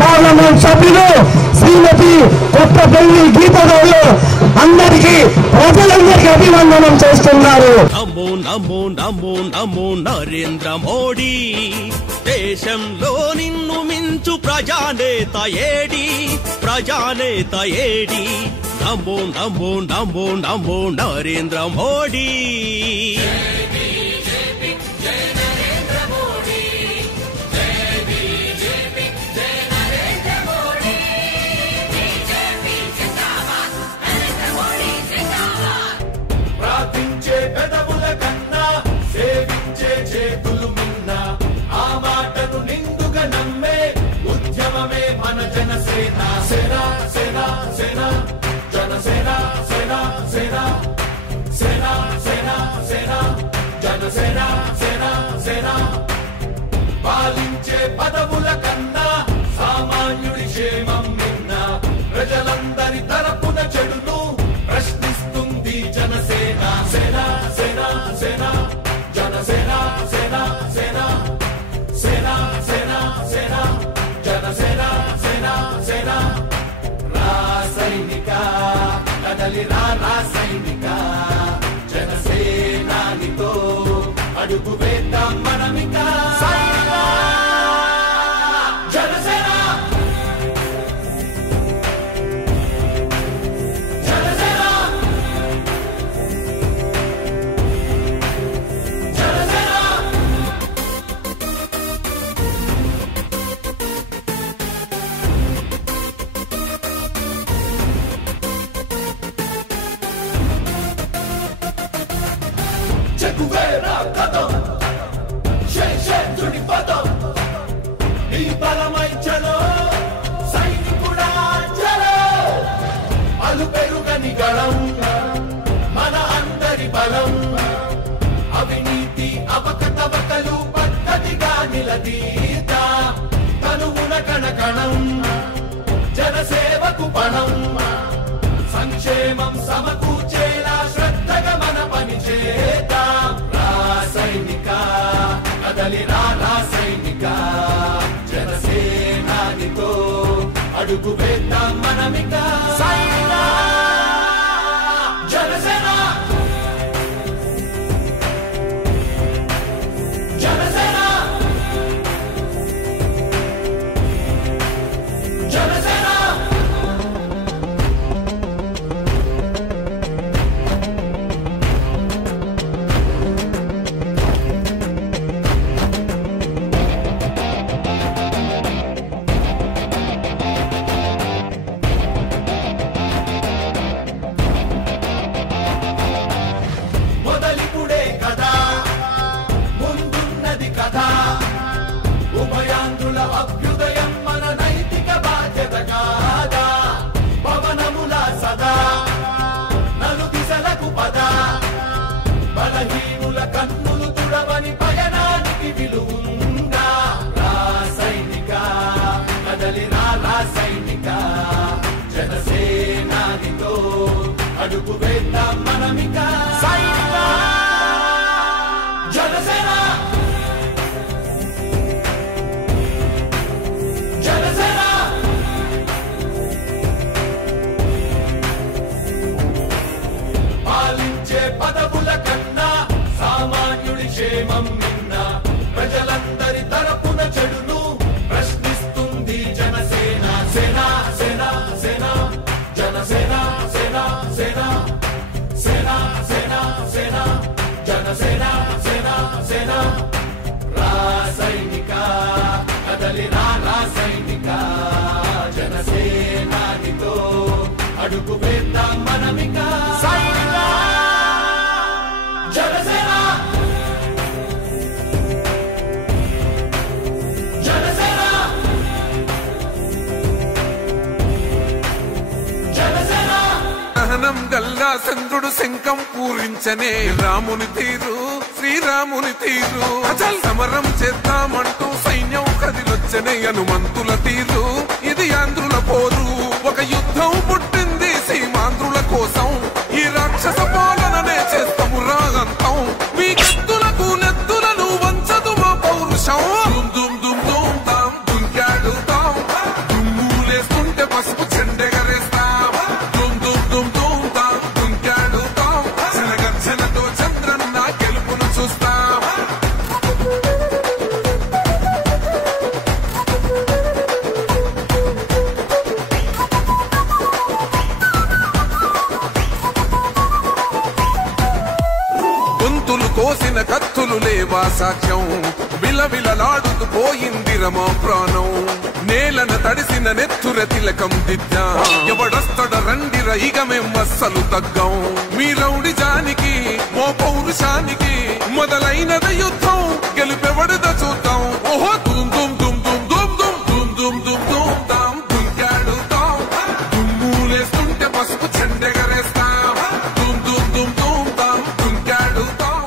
Parliament సభ్యులు శ్రీమతి కొత్తపల్లి గీత గారు అందరికీ ప్రజలందరికీ అభివందనం చేస్తున్నారు. నమో నమో నమో నమో నరేంద్ర మోడీ, దేశంలో నిన్ను మించు ప్రజానేత ఏడి, ప్రజానేత ఏడి. నమో నమో నమో నమో నరేంద్ర మోడీ. పాలించే పదవుల కన్నా సామాన్యుడి క్షేమం నిన్న, ప్రజలందరి తరపున చెడును ప్రశ్నిస్తుంది జనసేన. సేన సేన సేన జనసేన సేన సేన సేన సేన సేన జనసేన సేన సేన. రాసైనిక కదలి రాసైనిక, జనసేనానితో అడుగు వేద్దాం మనమిక. కదం శేషుడి పదం ఈ బలమై చలో సైనికుడా చలో, అలు పెరుగని గళం మన అందరి బలం. అవినీతి అవకతవకలు పద్ధతిగా నిలదీత, తనువున కణకణం జనసేవకు పణం. సంక్షేమం సమకూర్చేలా శ్రద్ధగా మన పని చేద్దాం. రాసైనిక కదలి రాసైనిక, జనసేనానితో అడుగు వేద్దాం మనమిక. జనసేన జనసేన జనసేన. ఉభయాంధ్రుల అభ్యుదయం మన నైతిక బాధ్యత కాదా, పవనముల సదా నలు దిశలకు పద. బలహీనుల కన్నులు తుడవని పయనానికి విలువుందా. రాసైనిక కదలి రాసైనిక, జనసేనానితో అడుగు వేద్దాం మనమిక. జనసేన జనసేన పాలించే పదవుల కన్నా సామాన్యుడి క్షేమం నిన్న, ప్రజలందరి తరపున చెడును ప్రశ్నిస్తుంది జనసేన. సేన సేన సేన జనసేన సేన సేన సేన సేన సేన జనసేన సేన సేన. రాసైనిక కదలి రాసైనిక, జనసేనానితో అడుగు వేద్దాం మనమిక. జనసేన జనసేన జనసేన. సహనం గల్లా చంద్రుడు శంఖం పూరించనే, రాముని తీరు శ్రీరాముని తీరు అచల్ సమరం చేద్దామంటూ సైన్యం కదిలొచ్చనే హనుమంతుల తీరు ఇది ఆంధ్రుల పోరు ఒక యుద్ధం పుట్టింది సీమాంధ్రుల కోసం ఈ రాక్షస పాలననే చేస్తాము రాగంతం మీ కత్తులకు నెత్తులను వంచదు మా పౌరుషం దుమ్ దుమ్ దుమ్ తాం దుంకాడుతాం దుమ్ములేస్తుంటే పసుపు చెండెగరేస్తాం దుమ్ దుమ్ దుమ్ దుమ్ తాం దుంకాడుతాం జనగర్జనతో చంద్రన్న గెలుపును చూస్తాం గొంతులు కోసిన కత్తులు లేవా సాక్ష్యం విలవిలలాడుతూ పోయింది రమా ప్రాణం నేలన తడిసిన నెత్తుర తిలకం దిద్దా ఎవడొస్తడ రండిర ఇక మేం అస్సలు తగ్గం మీ రౌడి జానికి మో పౌరుషానికి మొదలైనద యుద్ధం గెలుపెవడద చూద్దాం ఓహో దుమ్ దుమ్ దుమ్ దుమ్ దుమ్ దుమ్ దుమ్ దుమ్ దుమ్ దుమ్ తాం దుంకాడుతాం దుమ్ములేస్తుంటే పసుపు చెండెగరేస్తాం దుమ్ దుమ్ దుమ్ దుమ్ తాం దుంకాడుతాం